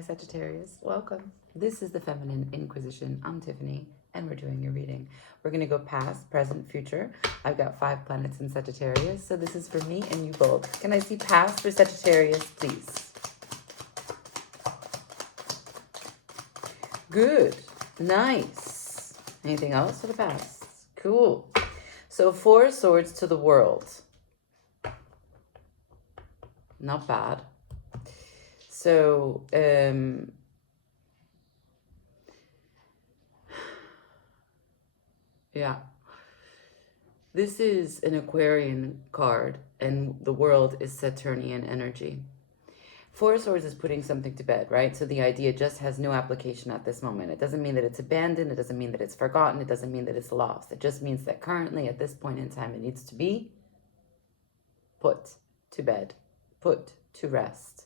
Hi, Sagittarius. Welcome. This is the Feminine Inquisition. I'm Tiffany, and we're doing your reading. We're going to go past, present, future. I've got 5 planets in Sagittarius, so this is for me and you both. Can I see past for Sagittarius, please? Good. Nice. Anything else for the past? Cool. So 4 swords to the world. Not bad. So, yeah. This is an Aquarian card, and the world is Saturnian energy. 4 swords is putting something to bed, right? So the idea just has no application at this moment. It doesn't mean that it's abandoned. It doesn't mean that it's forgotten. It doesn't mean that it's lost. It just means that currently, at this point in time, it needs to be put to bed, put to rest.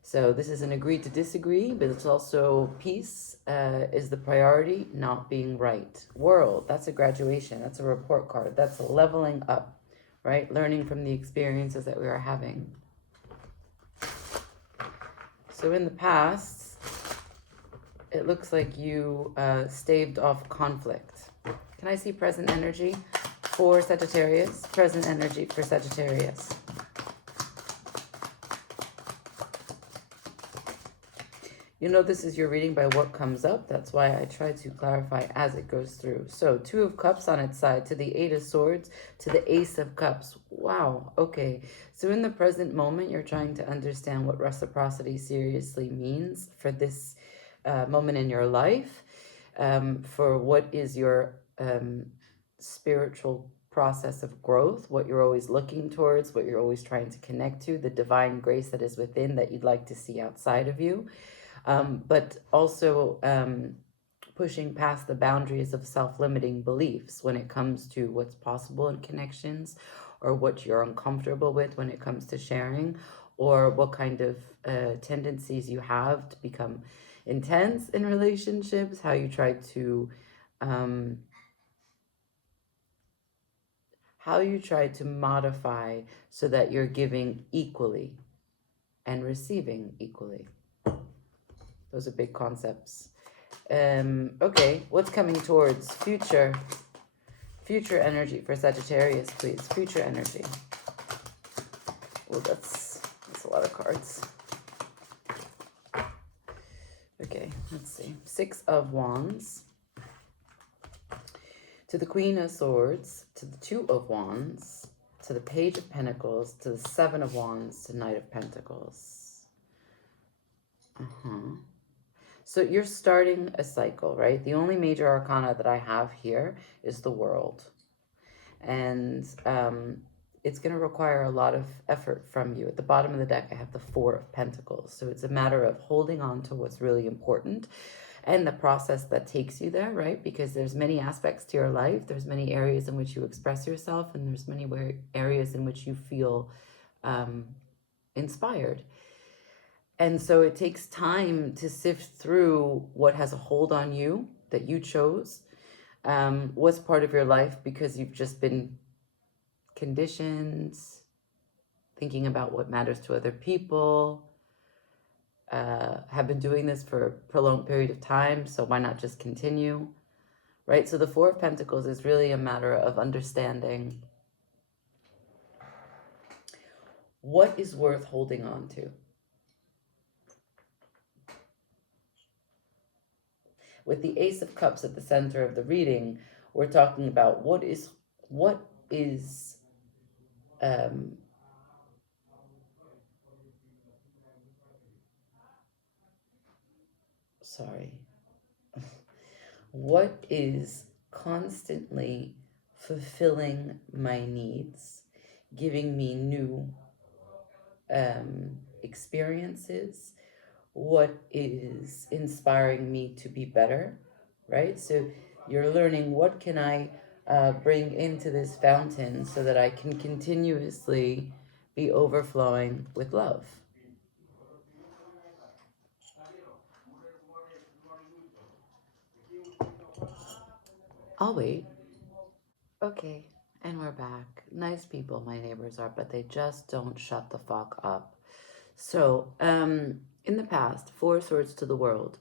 So this is an agree to disagree, but it's also peace is the priority, not being right. World, that's a graduation. That's a report card. That's a leveling up, right? Learning from the experiences that we are having. So in the past, it looks like you staved off conflict. Can I see present energy for Sagittarius? Present energy for Sagittarius. You know, this is your reading by what comes up. That's why I try to clarify as it goes through. So 2 of Cups on its side to the 8 of Swords to the Ace of Cups. Wow. Okay. So in the present moment, you're trying to understand what reciprocity seriously means for this moment in your life, for what is your spiritual process of growth, what you're always looking towards, what you're always trying to connect to, the divine grace that is within that you'd like to see outside of you. But also pushing past the boundaries of self-limiting beliefs when it comes to what's possible in connections, or what you're uncomfortable with when it comes to sharing, or what kind of tendencies you have to become intense in relationships, how you try to modify so that you're giving equally and receiving equally. Those are big concepts. Okay, what's coming towards future energy for Sagittarius, please? Future energy. Well, that's a lot of cards. Okay, let's see. 6 of Wands to the Queen of Swords, to the 2 of Wands, to the Page of Pentacles, to the 7 of Wands, to Knight of Pentacles. So you're starting a cycle, right? The only major arcana that I have here is the World. And it's going to require a lot of effort from you. At the bottom of the deck, I have the 4 of Pentacles. So it's a matter of holding on to what's really important and the process that takes you there, right? Because there's many aspects to your life. There's many areas in which you express yourself, and there's many areas in which you feel inspired. And so it takes time to sift through what has a hold on you that you chose, what's part of your life because you've just been conditioned, thinking about what matters to other people, have been doing this for a prolonged period of time, so why not just continue, right? So the 4 of Pentacles is really a matter of understanding what is worth holding on to. With the Ace of Cups at the center of the reading, we're talking about what is what is constantly fulfilling my needs, giving me new experiences, what is inspiring me to be better, right? So you're learning, what can I bring into this fountain so that I can continuously be overflowing with love. I'll wait. Okay, and we're back. Nice people my neighbors are, but they just don't shut the fuck up. So, In the past, Four of Swords to the world.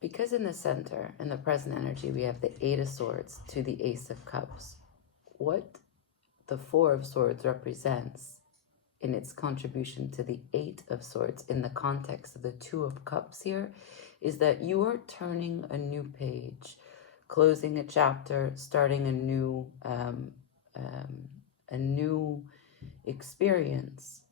Because in the center, in the present energy, we have the Eight of Swords to the Ace of Cups. What the Four of Swords represents in its contribution to the Eight of Swords in the context of the Two of Cups here is that you are turning a new page, closing a chapter, starting a new experience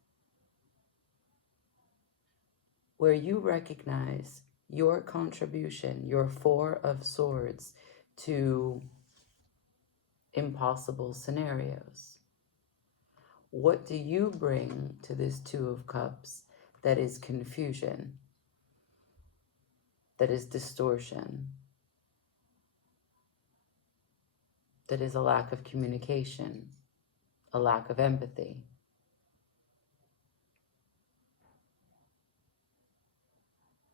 where you recognize your contribution, your Four of Swords to impossible scenarios. What do you bring to this Two of Cups that is confusion, that is distortion, that is a lack of communication, a lack of empathy?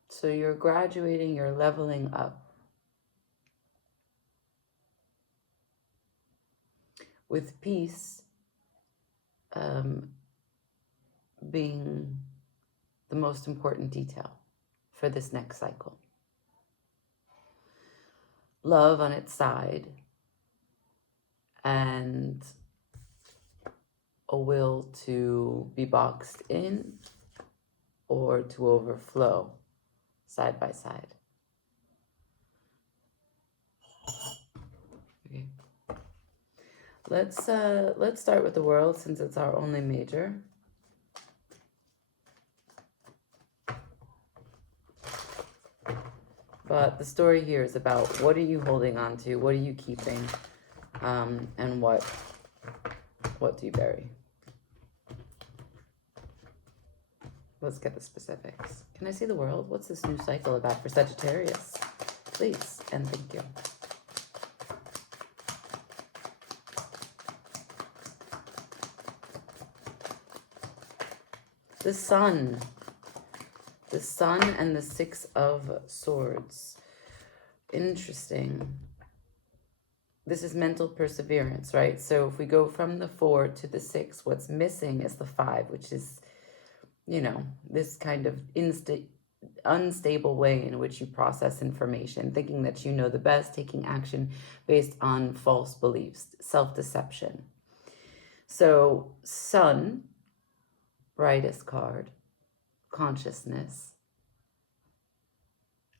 So you're graduating, you're leveling up. With peace being the most important detail for this next cycle. Love on its side, and a will to be boxed in or to overflow side by side. Okay. Let's start with the world since it's our only major. But the story here is about what are you holding on to, what are you keeping, and what do you bury? Let's get the specifics. Can I see the world? What's this new cycle about for Sagittarius? Please, and thank you. The Sun. The Sun and the Six of Swords. Interesting. This is mental perseverance, right? So if we go from the 4 to the 6, what's missing is the 5, which is, you know, this kind of unstable way in which you process information, thinking that you know the best, taking action based on false beliefs, self-deception. So Sun, brightest card, consciousness,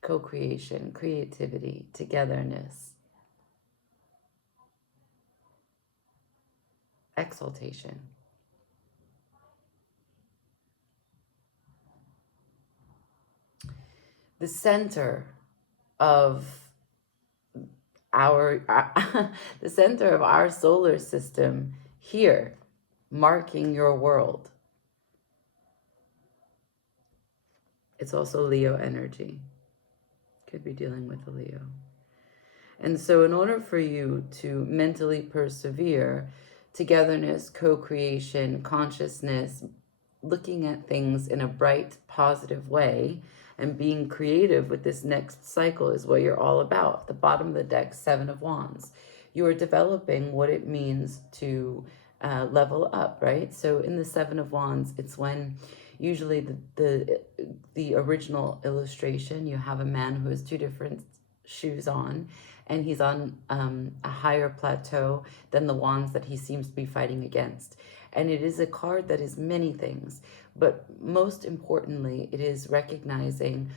co-creation, creativity, togetherness, exaltation. The center of our the center of our solar system here, marking your world. It's also Leo energy. Could be dealing with a Leo. And so in order for you to mentally persevere, togetherness, co-creation, consciousness, looking at things in a bright, positive way, and being creative with this next cycle is what you're all about. The bottom of the deck, Seven of Wands. You are developing what it means to level up, right? So in the Seven of Wands, it's when usually the original illustration, you have a man who has two different shoes on, and he's on a higher plateau than the wands that he seems to be fighting against. And it is a card that is many things, but most importantly, it is recognizing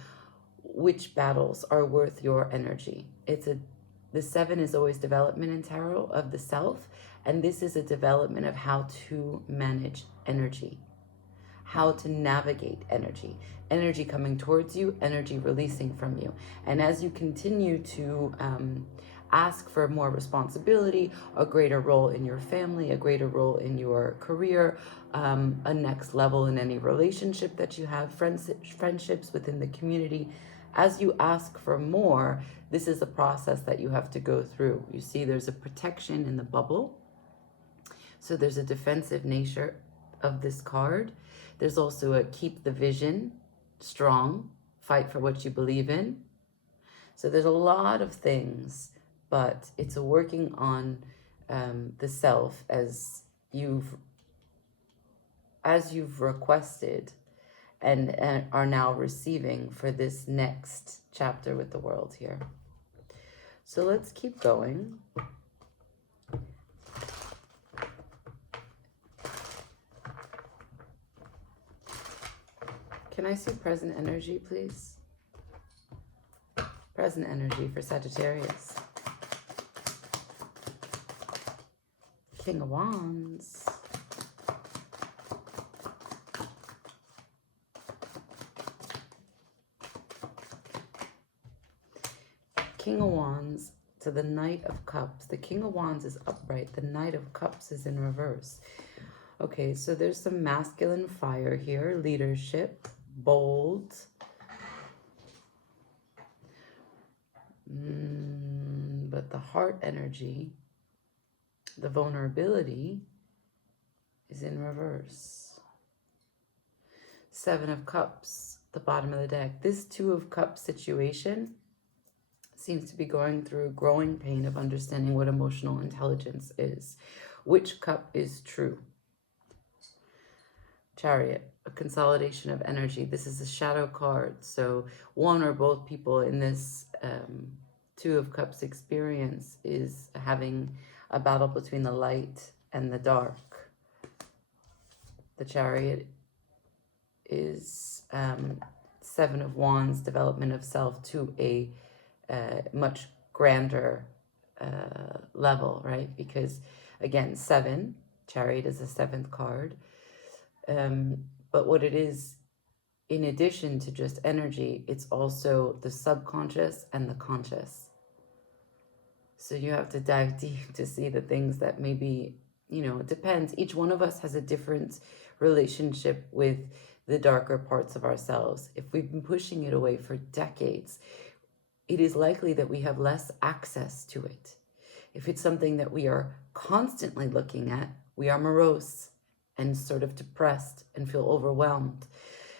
which battles are worth your energy. The 7 is always development in tarot of the self, and this is a development of how to manage energy, how to navigate energy coming towards you, energy releasing from you. And as you continue to ask for more responsibility, a greater role in your family, a greater role in your career, a next level in any relationship that you have, friendships within the community, as you ask for more, this is a process that you have to go through. You see, there's a protection in the bubble. So there's a defensive nature of this card. There's also a keep the vision strong, fight for what you believe in. So there's a lot of things, but it's a working on the self as as you've requested and are now receiving for this next chapter with the world here. So let's keep going. Can I see present energy, please? Present energy for Sagittarius. King of Wands. King of Wands to the Knight of Cups. The King of Wands is upright. The Knight of Cups is in reverse. Okay, so there's some masculine fire here. Leadership. Bold. But the heart energy, the vulnerability, is in reverse. Seven of Cups, the bottom of the deck. This Two of Cups situation seems to be going through growing pain of understanding what emotional intelligence is. Which cup is true? Chariot, a consolidation of energy. This is a shadow card. So one or both people in this Two of Cups experience is having a battle between the light and the dark. The Chariot is Seven of Wands, development of self to a much grander level, right? Because again, seven, Chariot is the seventh card. But what it is, in addition to just energy, it's also the subconscious and the conscious. So you have to dive deep to see the things that maybe, it depends. Each one of us has a different relationship with the darker parts of ourselves. If we've been pushing it away for decades, it is likely that we have less access to it. If it's something that we are constantly looking at, we are morose and sort of depressed and feel overwhelmed.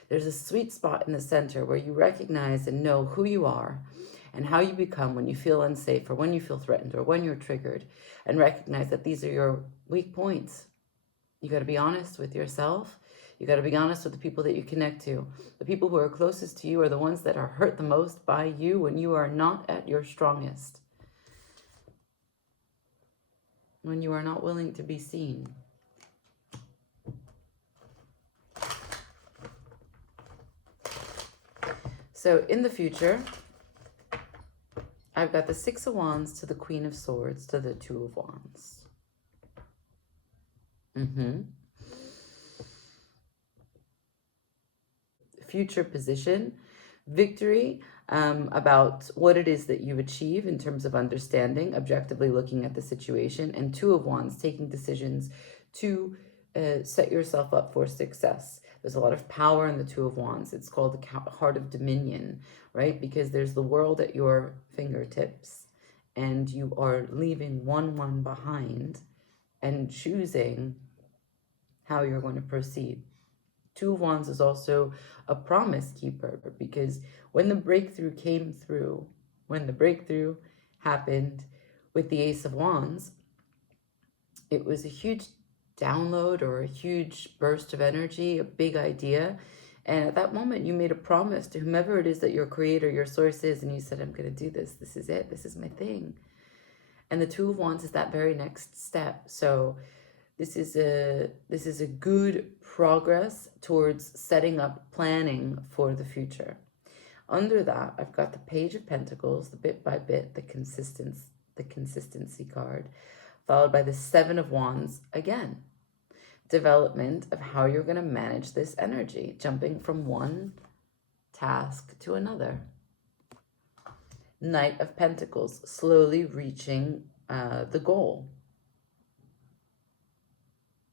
There's a sweet spot in the center where you recognize and know who you are and how you become when you feel unsafe or when you feel threatened or when you're triggered, and recognize that these are your weak points. You got to be honest with yourself. You got to be honest with the people that you connect to. The people who are closest to you are the ones that are hurt the most by you when you are not at your strongest. When you are not willing to be seen. So in the future, I've got the Six of Wands to the Queen of Swords to the Two of Wands. Future position, victory, about what it is that you achieve in terms of understanding, objectively looking at the situation, and Two of Wands, taking decisions to set yourself up for success. There's a lot of power in the Two of Wands. It's called the heart of dominion, right? Because there's the world at your fingertips and you are leaving one behind and choosing how you're going to proceed. Two of Wands is also a promise keeper, because when the breakthrough came through, when the breakthrough happened with the Ace of Wands, it was a huge download or a huge burst of energy, a big idea. And at that moment, you made a promise to whomever it is that your creator, your source is, and you said, I'm going to do this. This is it. This is my thing. And the Two of Wands is that very next step. So this is a good progress towards setting up planning for the future. Under that, I've got the Page of Pentacles, the bit by bit, the consistency card, followed by the Seven of Wands again. Development of how you're going to manage this energy, jumping from one task to another. Knight of Pentacles, slowly reaching the goal.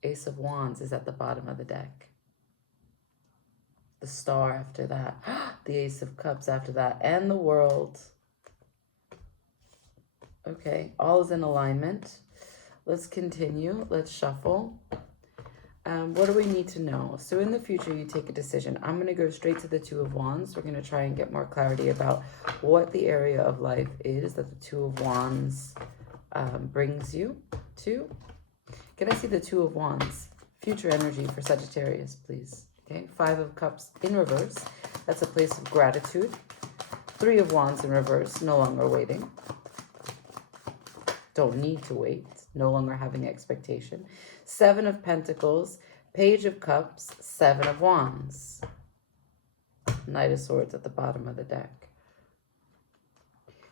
Ace of Wands is at the bottom of the deck. The Star after that. The Ace of Cups after that. And the World. Okay, all is in alignment. Let's continue. Let's shuffle. What do we need to know? So in the future, you take a decision. I'm going to go straight to the Two of Wands. We're going to try and get more clarity about what the area of life is that the Two of Wands brings you to. Can I see the Two of Wands? Future energy for Sagittarius, please. Okay, Five of Cups in reverse. That's a place of gratitude. Three of Wands in reverse, no longer waiting. Don't need to wait, no longer having expectation. Seven of Pentacles, Page of Cups, Seven of Wands. Knight of Swords at the bottom of the deck.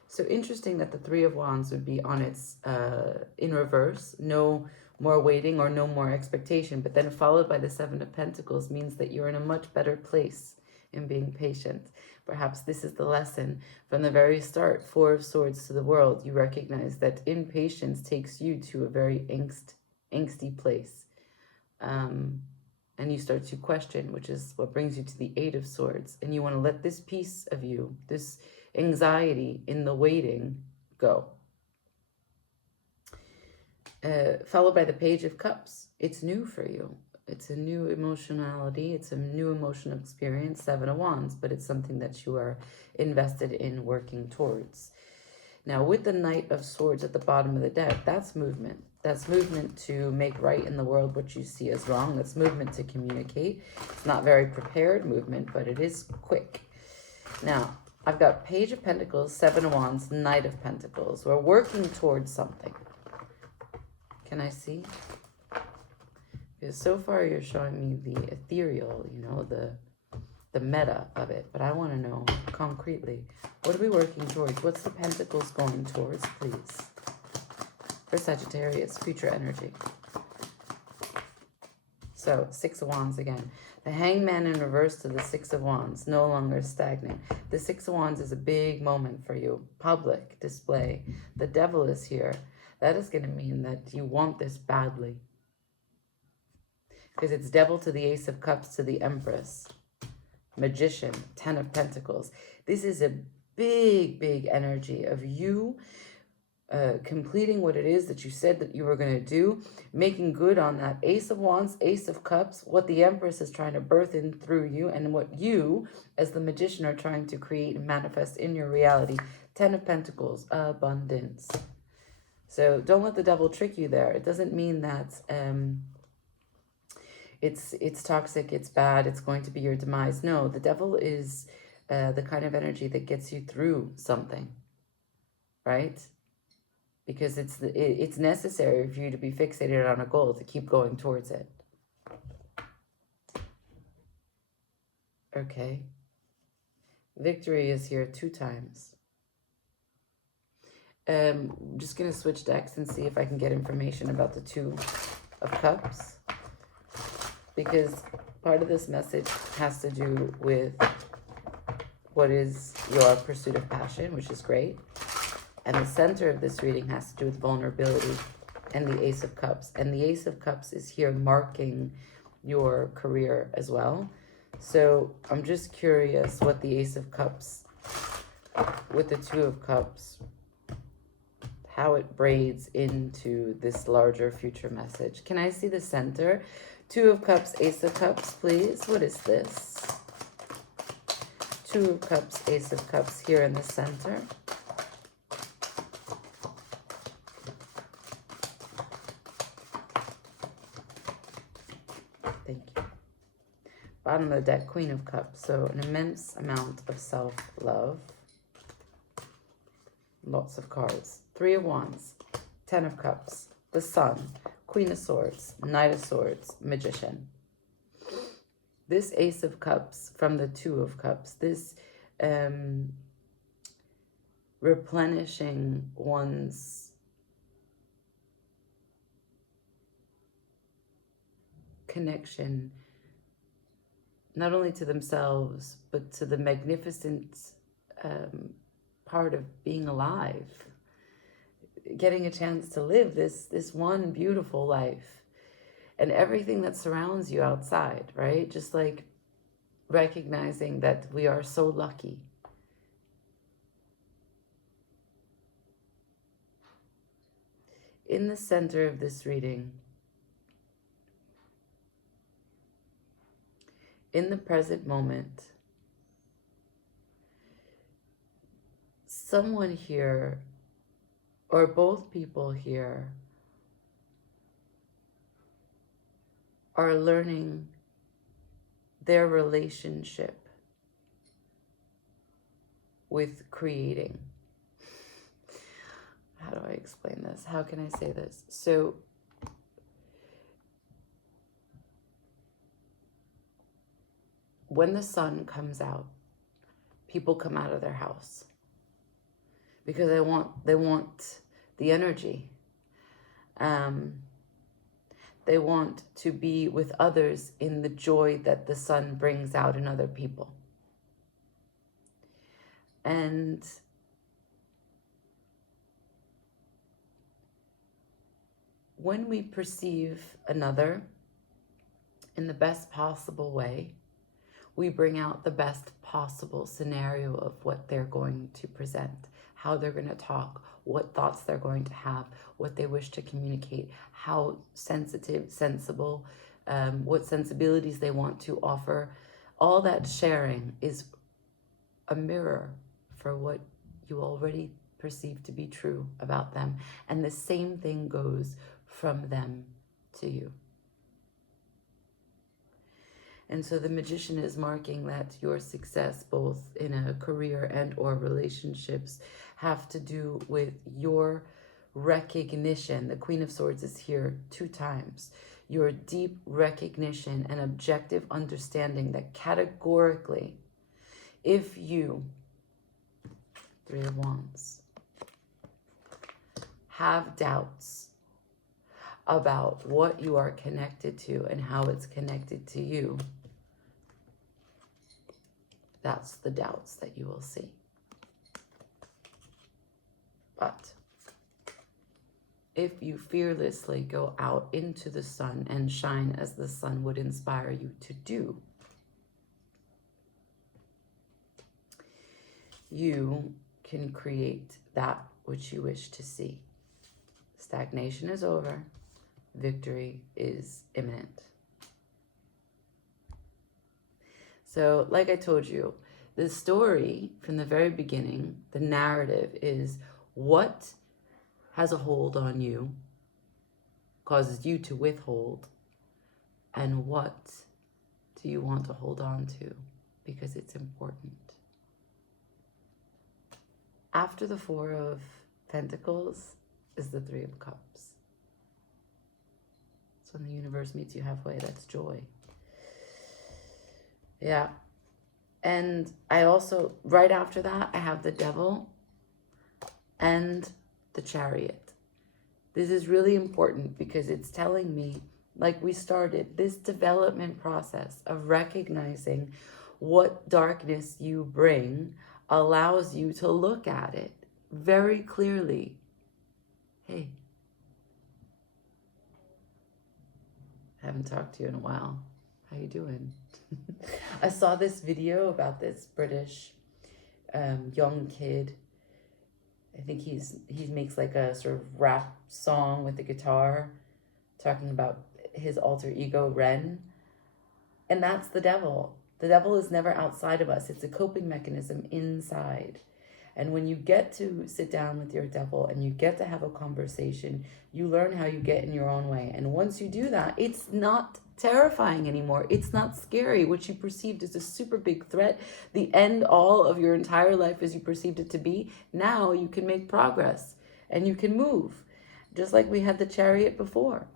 So interesting that the Three of Wands would be on its in reverse, no more waiting or no more expectation, but then followed by the Seven of Pentacles means that you're in a much better place in being patient. Perhaps this is the lesson from the very start. Four of Swords to the world. You recognize that impatience takes you to a very angsty place. And you start to question, which is what brings you to the Eight of Swords. And you want to let this piece of you, this anxiety in the waiting, go. Followed by the Page of Cups. It's new for you. It's a new emotionality. It's a new emotional experience. Seven of Wands, but it's something that you are invested in working towards. Now, with the Knight of Swords at the bottom of the deck, that's movement. That's movement to make right in the world what you see as wrong. That's movement to communicate. It's not very prepared movement, but it is quick. Now, I've got Page of Pentacles, Seven of Wands, Knight of Pentacles. We're working towards something. Can I see? Because so far you're showing me the ethereal, you know, the meta of it. But I want to know concretely, what are we working towards? What's the Pentacles going towards, please? For Sagittarius, future energy. So, Six of Wands again. The Hangman in reverse to the Six of Wands, no longer stagnant. The Six of Wands is a big moment for you. Public display. The Devil is here. That is going to mean that you want this badly. Because it's Devil to the Ace of Cups to the Empress. Magician, Ten of Pentacles. This is a big energy of you completing what it is that you said that you were going to do, making good on that Ace of Wands, Ace of Cups, what the Empress is trying to birth in through you, and what you, as the Magician, are trying to create and manifest in your reality. Ten of Pentacles, abundance. So don't let the devil trick you there. It doesn't mean that it's toxic, it's bad, it's going to be your demise. No, the devil is the kind of energy that gets you through something, right? Because it's necessary for you to be fixated on a goal to keep going towards it. Okay. Victory is here 2 times. I'm just going to switch decks and see if I can get information about the Two of Cups. Because part of this message has to do with what is your pursuit of passion, which is great. And the center of this reading has to do with vulnerability and the Ace of Cups. And the Ace of Cups is here marking your career as well. So I'm just curious what the Ace of Cups, with the Two of Cups, how it braids into this larger future message. Can I see the center? Two of Cups, Ace of Cups, please. What is this? Two of Cups, Ace of Cups here in the center. Thank you. Bottom of the deck, Queen of Cups. So an immense amount of self-love. Lots of cards. Three of Wands, Ten of Cups, the Sun, Queen of Swords, Knight of Swords, Magician. This Ace of Cups from the Two of Cups, this replenishing one's connection, not only to themselves, but to the magnificent part of being alive. Getting a chance to live this one beautiful life. And everything that surrounds you outside, right? Just like recognizing that we are so lucky. In the center of this reading, in the present moment, someone here, or both people here, are learning their relationship with creating. How do I explain this? How can I say this? So when the sun comes out, people come out of their house because they want the energy. They want to be with others in the joy that the sun brings out in other people. And when we perceive another in the best possible way, we bring out the best possible scenario of what they're going to present, how they're going to talk, what thoughts they're going to have, what they wish to communicate, how sensitive, sensible, what sensibilities they want to offer. All that sharing is a mirror for what you already perceive to be true about them. And the same thing goes from them to you. And so the magician is marking that your success, both in a career and or relationships, have to do with your recognition. The Queen of Swords is here 2 times. Your deep recognition and objective understanding that categorically, if you, 3 of Wands, have doubts about what you are connected to and how it's connected to you, that's the doubts that you will see. But if you fearlessly go out into the sun and shine as the sun would inspire you to do, you can create that which you wish to see. Stagnation is over. Victory is imminent. So, like I told you, the story from the very beginning, the narrative is what has a hold on you, causes you to withhold, and what do you want to hold on to because it's important. After the 4 of Pentacles is the 3 of Cups. So when the universe meets you halfway, that's joy. Yeah. And I also, right after that, I have the Devil and the Chariot. This is really important because it's telling me, like we started, this development process of recognizing what darkness you bring allows you to look at it very clearly. Hey, I haven't talked to you in a while. How you doing? I saw this video about this British young kid. I think he makes like a sort of rap song with a guitar, talking about his alter ego Ren. And that's the devil. The devil is never outside of us. It's a coping mechanism inside. And when you get to sit down with your devil and you get to have a conversation, you learn how you get in your own way. And once you do that, it's not terrifying anymore. It's not scary. What you perceived as a super big threat, the end all of your entire life as you perceived it to be, now you can make progress and you can move. Just like we had the Chariot before.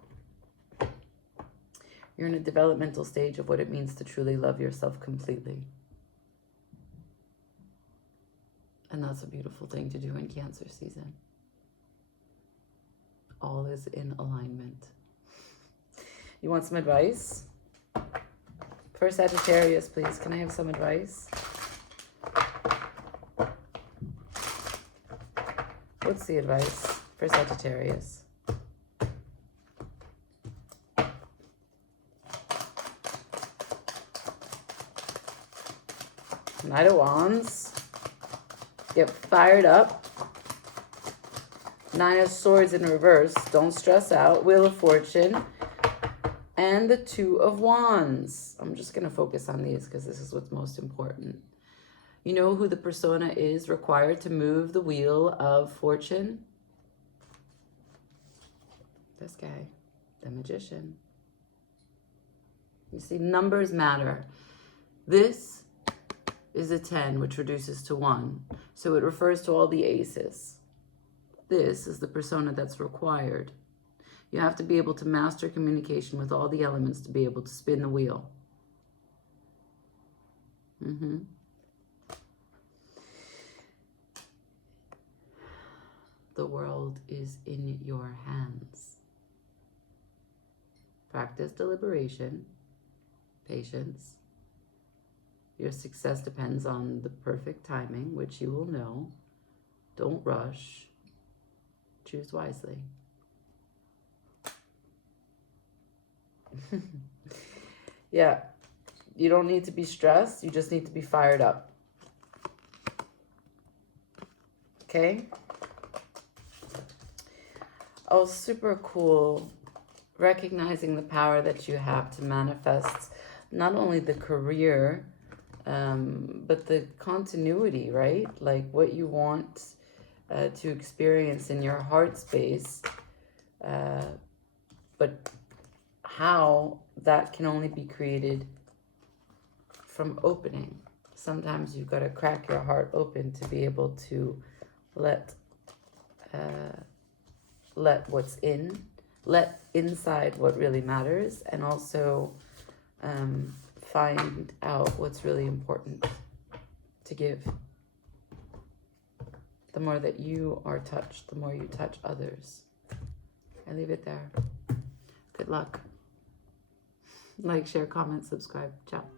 You're in a developmental stage of what it means to truly love yourself completely. And that's a beautiful thing to do in Cancer season. All is in alignment. You want some advice? For Sagittarius, please. Can I have some advice? What's the advice for Sagittarius? Knight of Wands. Get fired up. 9 of Swords in reverse. Don't stress out. Wheel of Fortune. And the 2 of Wands. I'm just going to focus on these because this is what's most important. You know who the persona is required to move the Wheel of Fortune? This guy, the Magician. You see, numbers matter. This is a 10, which reduces to 1. So it refers to all the aces. This is the persona that's required. You have to be able to master communication with all the elements to be able to spin the wheel. The world is in your hands. Practice deliberation, patience. Your success depends on the perfect timing, which you will know. Don't rush. Choose wisely. Yeah, you don't need to be stressed. You just need to be fired up. Okay? Oh, super cool. Recognizing the power that you have to manifest not only the career, but the continuity, right? Like what you want to experience in your heart space, but how that can only be created from opening. Sometimes you've got to crack your heart open to be able to let what's let inside what really matters, and also find out what's really important to give. The more that you are touched, the more you touch others. I leave it there. Good luck. Like, share, comment, subscribe. Ciao.